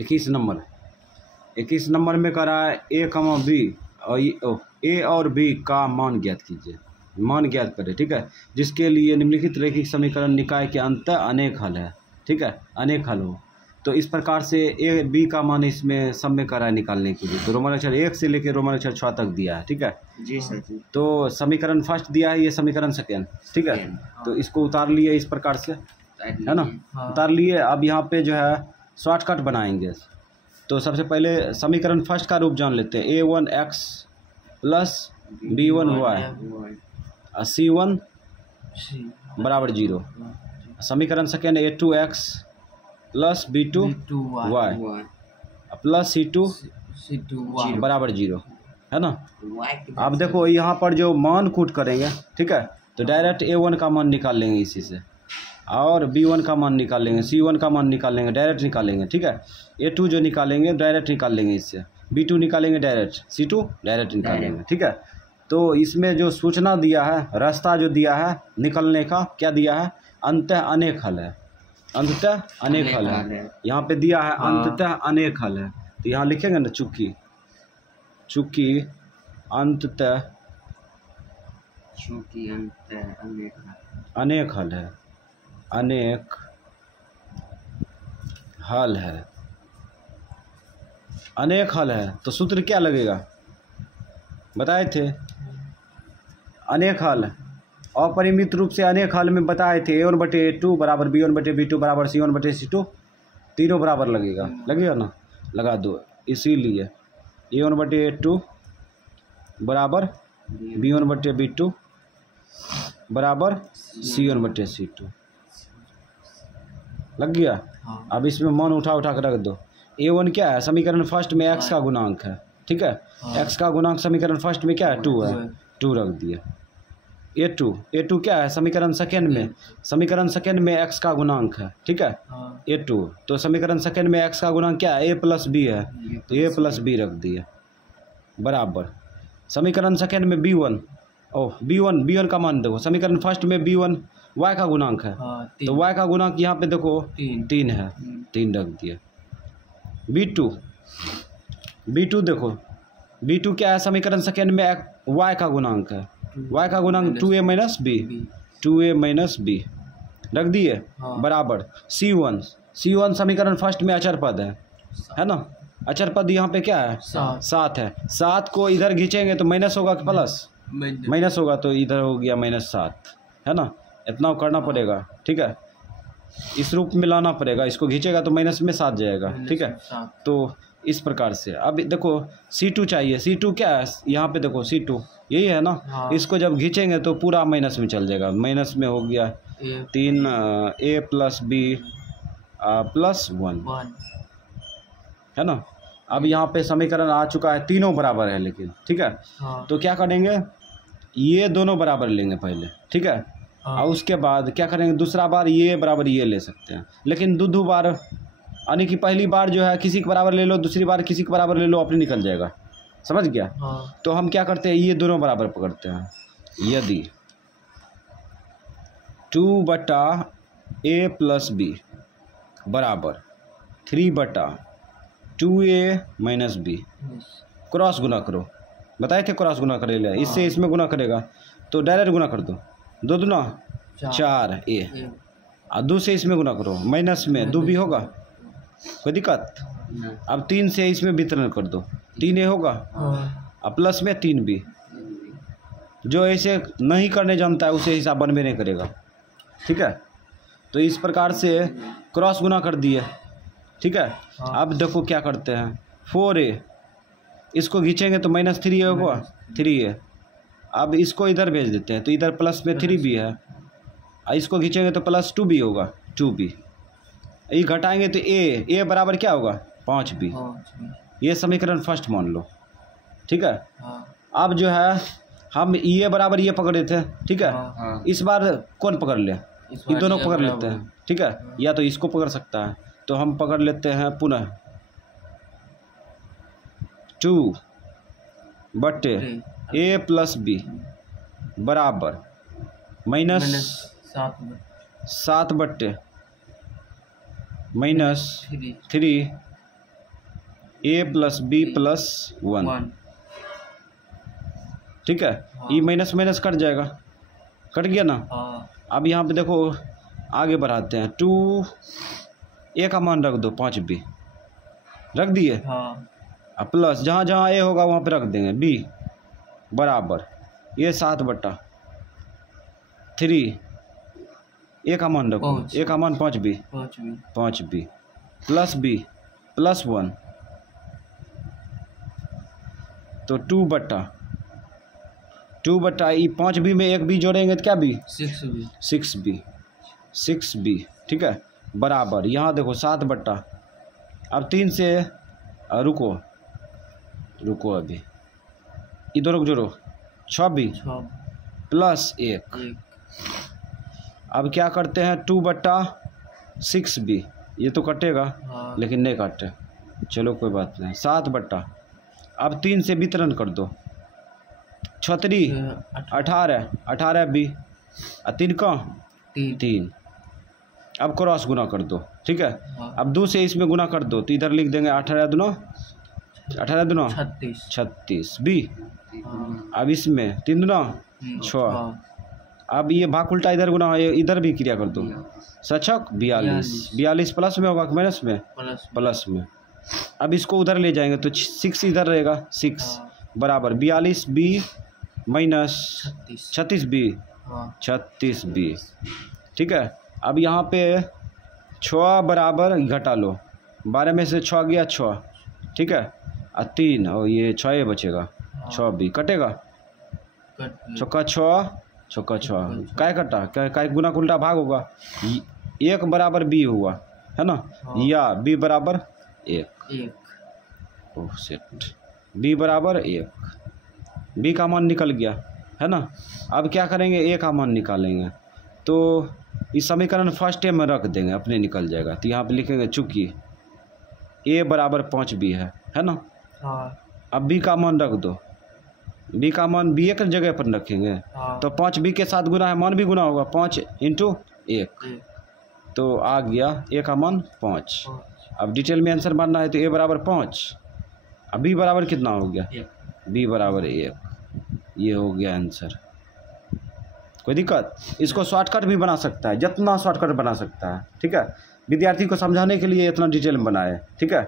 21 number में कह रहा है ए कमा बी और ए और बी का मान ज्ञात कीजिए, मान ज्ञात करें, ठीक है, जिसके लिए निम्नलिखित रैखिक समीकरण निकाय के अंतः अनेक हल है, ठीक है, अनेक हल हो। तो इस प्रकार से ए बी का मान इसमें सब में करा है निकालने के लिए। तो रोमन अक्षर 1 से लेकर रोमन अक्षर 6 तक दिया है, ठीक है जी सर जी। तो समीकरण फर्स्ट दिया है, ये समीकरण सेकेंड, ठीक है। तो इसको उतार लिए इस प्रकार से, है ना, उतार लिए। अब यहाँ पे जो है शॉर्टकट बनाएंगे। तो सबसे पहले समीकरण फर्स्ट का रूप जान लेते हैं। a1x प्लस b1y c1 बराबर 0। समीकरण second a2x plus b2y plus c2 बराबर 0, है ना। अब देखो यहाँ पर जो मान कूट करेंगे, ठीक है, तो डायरेक्ट a1 का मान निकाल लेंगे इसी से, और b1 का मान निकाल लेंगे, c1 का मान निकाल लेंगे, डायरेक्ट निकालेंगे, ठीक है। a2 जो निकालेंगे डायरेक्ट निकाल लेंगे इससे, b2 निकालेंगे डायरेक्ट, c2 डायरेक्ट निकालेंगे, ठीक है। तो इसमें जो सूचना दिया है, रास्ता जो दिया है निकलने का, क्या दिया है, अंततः अनेक हल है, अंततः अनेक हल है। यहाँ पे दिया है अंततः अनेक हल है, तो यहाँ लिखेंगे ना चूंकि अंततः अनेक हल है, अनेक हल है, अनेक हल है। तो सूत्र क्या लगेगा, बताए थे, अनेक हल, अपरिमित रूप से अनेक हल में बताए थे a1/a2 बराबर b1/b2 बराबर c1/c2, तीनों बराबर लगेगा, लगेगा ना, लगा दो। इसीलिए a1/a2 बराबर b1/b2 बराबर c1/c2 लग गया। अब इसमें मान उठा कर रख दो। a1 क्या है, समीकरण फर्स्ट में x का गुणांक है, ठीक है, x का गुणांक समीकरण फर्स्ट में क्या है, 2 है, 2 रख दिया। a2 क्या है, समीकरण सेकेंड में x का गुणांक है, ठीक है, a2। तो समीकरण सेकेंड में x का गुणांक क्या है, a प्लस बी है, तो a प्लस बी रख दिया बराबर। समीकरण सेकेंड में b1 का मान देखो, समीकरण फर्स्ट में b1 y का गुणांक है, तो y का गुणांक यहाँ पे देखो 3 है, 3 रख दिया। b2 देखो, b2 क्या है, समीकरण सेकेंड में y का गुणांक है, y का गुणांक 2a माइनस b रख दिए बराबर। c1 समीकरण फर्स्ट में अचर पद है ना, अचर पद यहाँ पे क्या है, 7 है। 7 को इधर खींचेंगे तो माइनस होगा कि प्लस, माइनस होगा, तो इधर हो गया -7, है ना, इतना करना पड़ेगा, ठीक है, इस रूप में लाना पड़ेगा, इसको खींचेगा तो माइनस में 7 जाएगा, ठीक है। तो इस प्रकार से अब देखो c2 चाहिए, c2 क्या है, यहाँ पे देखो c2 यही है ना, इसको जब खींचेंगे तो पूरा माइनस में चल जाएगा, माइनस में हो गया 3 a प्लस b प्लस 1, है ना। अब यहाँ पे समीकरण आ चुका है, तीनों बराबर है लेकिन, ठीक है। तो क्या करेंगे, ये दोनों बराबर लेंगे पहले, ठीक है, और उसके बाद क्या करेंगे, दूसरा बार ये बराबर ये ले सकते हैं, लेकिन दो बार, यानी कि पहली बार जो है किसी के बराबर ले लो, दूसरी बार किसी के बराबर ले लो, अपने निकल जाएगा, समझ गया। तो हम क्या करते हैं, ये दोनों बराबर पकड़ते हैं। यदि 2/a प्लस b बराबर 3/2a माइनस b, क्रॉस गुना करो, बताए थे क्रॉस गुना करेगा, इससे इसमें गुना करेगा, तो डायरेक्ट गुना कर दो, 2 दूना 4a, और 2 से इसमें गुना करो, माइनस में 2b होगा, कोई दिक्कत। अब 3 से इसमें वितरण कर दो, 3a होगा, और प्लस में 3b। जो ऐसे नहीं करने जानता है उसे हिसाब बनबे नहीं करेगा, ठीक है। तो इस प्रकार से क्रॉस गुना कर दिए, ठीक है। अब देखो क्या करते हैं, 4a, इसको खींचेंगे तो -3a होगा, 3a। अब इसको इधर भेज देते हैं, तो इधर प्लस में 3b है, इसको खींचेंगे तो प्लस 2b होगा, 2b। ये घटाएंगे तो a बराबर क्या होगा, 5b। ये समीकरण फर्स्ट मान लो, ठीक है। अब जो है हम ये बराबर ये पकड़े थे, ठीक है, इस बार कौन पकड़ ले, ये दोनों पकड़ लेते हैं, ठीक है, या तो इसको पकड़ सकता है, तो हम पकड़ लेते हैं पुनः 2/a प्लस b बराबर -7/-3 ए प्लस बी प्लस 1, ठीक है। ई माइनस माइनस कट जाएगा, कट गया ना। अब यहाँ पे देखो आगे बढ़ाते हैं, 2 ए का मान रख दो 5b, रख दिए। अब प्लस जहाँ जहाँ ए होगा वहाँ पे रख देंगे b बराबर ये 7/3 ए का मान रखो, ए का मान 5b प्लस b प्लस 1 तो 2/2 ई 5b में एक b जोड़ेंगे तो क्या b 6b, ठीक है। बराबर यहाँ देखो 7/, अब 3 से रुको अभी इधर जोड़ो 6b प्लस 1। अब क्या करते हैं 2/6b, ये तो कटेगा लेकिन नहीं काटे, चलो कोई बात नहीं। 7/, अब 3 से वितरण कर दो, 36 18b, 3 का 3। अब क्रॉस गुना कर दो, ठीक है। अब 2 से इसमें गुना कर दो तो इधर लिख देंगे 18 दूना 36b। अब इसमें 3 दूना 6, अब ये भाग उल्टा इधर गुना है, इधर भी क्रिया कर दो, 42 प्लस में होगा कि माइनस में, प्लस में। अब इसको उधर ले जाएंगे तो 6 इधर रहेगा, 6 बराबर 42b माइनस 36b, ठीक है। अब यहाँ पे 6 बराबर घटा लो, 12 में से 6 गया 6, ठीक है। 3 और ये 6 बचेगा, 6b कटेगा, चौका 6 काय कटा, काय गुना उल्टा भाग होगा, 1 बराबर b हुआ है ना, या b बराबर 1, ओह शिट, b बराबर 1, b का मान निकल गया है ना। अब क्या करेंगे, a का मान निकालेंगे, तो इस समीकरण फर्स्ट में रख देंगे, अपने निकल जाएगा। तो यहाँ पे लिखेंगे चूंकि a बराबर 5b है ना। अब b का मान रख दो, b का मान b एक जगह पर रखेंगे तो 5b के साथ गुना है, मान भी गुना होगा, 5 × 1 तो आ गया a का मान 5। अब डिटेल में आंसर मानना है तो a बराबर 5, अब b बराबर कितना हो गया, b बराबर 1, ये हो गया आंसर। कोई दिक्कत, इसको शॉर्टकट भी बना सकता है, जितना शॉर्टकट बना सकता है, ठीक है। विद्यार्थी को समझाने के लिए इतना डिटेल में बनाए, ठीक है।